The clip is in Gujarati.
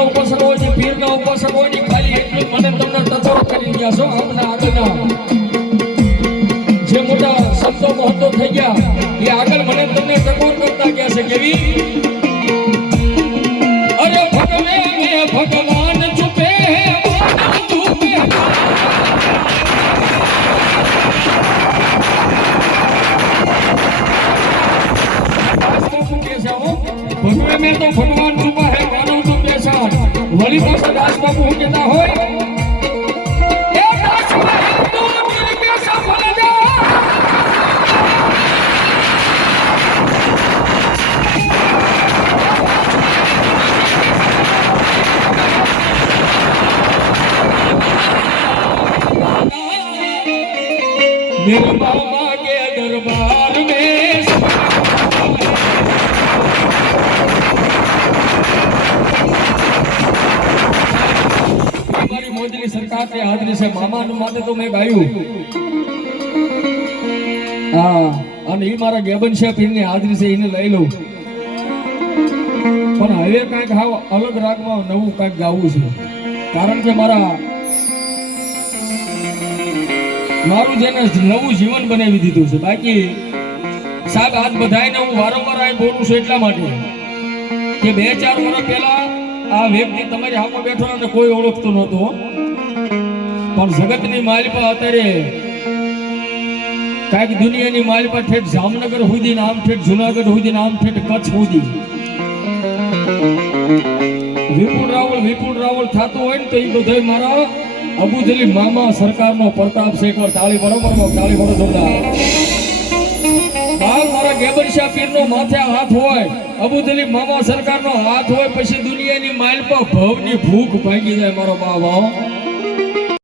મામાના ઉપાસક હોય પીર ના ઉપાસક હોય છે, ખાલી એટલું મને તમને ટકોર કરી ગયા છો આપણા આગળના. જે મોટા સંતો મહંતો થઈ ગયા, એ આગળ મને તમને ટકોર કરતા ગયા છે, કેવી? ભગવાન તો ભગવાન વળી પાસે દાસ બાપુ હું કહેતા હોય. એ દાસ બાપુ તું દિલ કે સફળ મોદીની સરકાર તે હાજરી છે મામાનું માટે તો મેં ગાયું. હા, અને એ મારા ગેબન શેફ એમની હાજરી છે એને લઈ લઉં. પણ હવે કાંઈક હાવ અલગ રાગમાં નવું કાંઈક ગાવું છે. કારણ કે મારા મારું જેને નવું જીવન બનાવી દીધું છે, બાકી સાહેબ, આજ બધાને હું વારંવાર આ બોલું છું એટલા માટે કે બે ચાર વર્ષ પહેલા આ વ્યક્તિ તમારી હાથમાં બેઠો અને કોઈ ઓળખતો નહોતો પણ જગતની માલિપા અત્યારે કાંઈક દુનિયાની માલિપા ઠેઠ જામનગર સુધી ને આમ ઠેઠ જુનાગઢ સુધી ને આમ ઠેઠ કચ્છ સુધી. વિપુલ રાવળ વિપુલ રાવળ થતું હોય ને તો એ બધાય મારા અબુજલી મામા સરકારનો પ્રતાપ શેખર, તાળી બરોબર, તાળી બરો જોરદાર. મારા ગેબરશા પીરનો માથે હાથ હોય, અબુદલી મામા સરકારનો હાથ હોય, પછી દુનિયાની માઇલ પર ભવની ભૂખ ભાગી જાય મારો બાબા